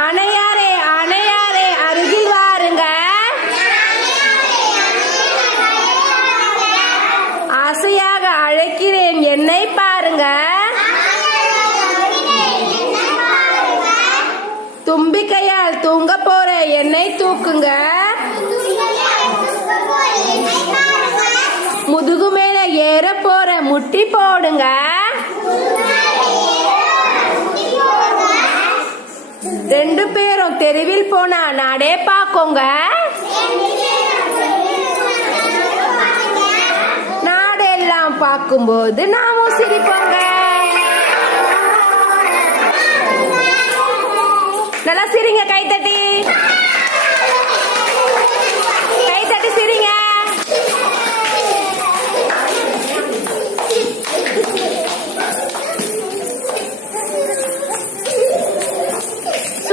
ஆணையாரே ஆணையாரே அருகில் வாருங்க. ஆசையாக அழைக்கிறேன், என்னை பாருங்க. தும்பிக்கையால் தூங்க போற என்னை தூக்குங்க. முதுகு மேல ஏற போற முட்டி போடுங்க. ரெண்டு பேரும் தெருவில் போனா நாடே பாக்கோங்க. நாடெல்லாம் பார்க்கும்போது நாமும் சிரிப்போங்க. நல்லா சிரிங்க, கைத்தட்டி.